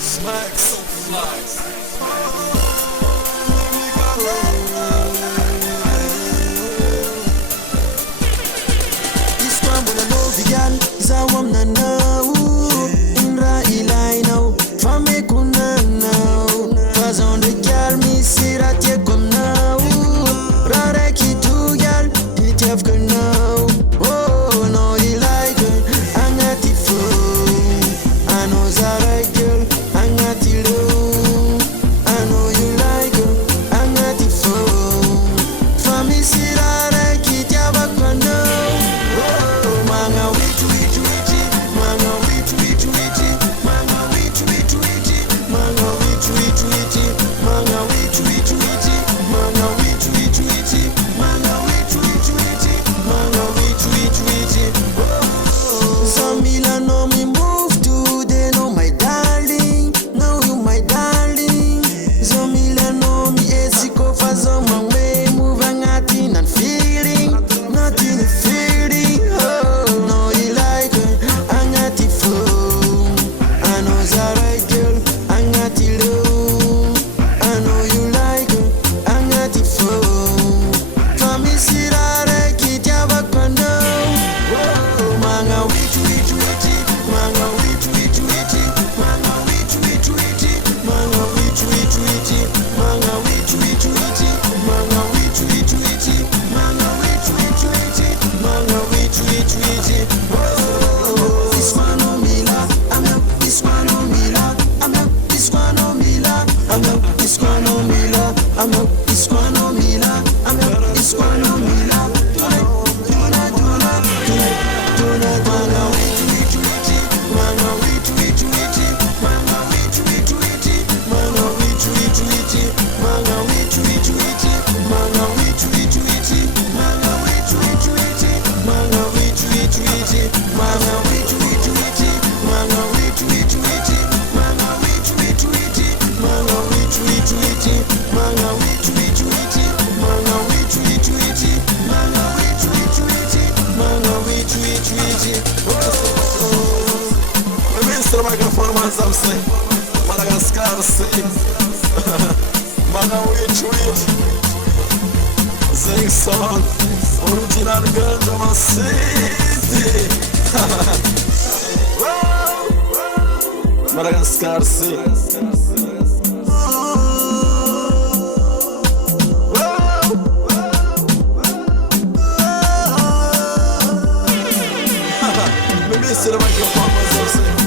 Smack so fly. Iskambula novigal zawam na nau inra ilainau fame kunanau fazon de calmi siratie comme nau rare qui tu gal pitef que nau oh no ilaike angati fo ano zarekel angati lo ano you like angati fo fame sirare qui tiaba kono Microphone man something Madagascar say Maga witch Zing song Original ganja man city Madagascar say Maybe it's the microphone man something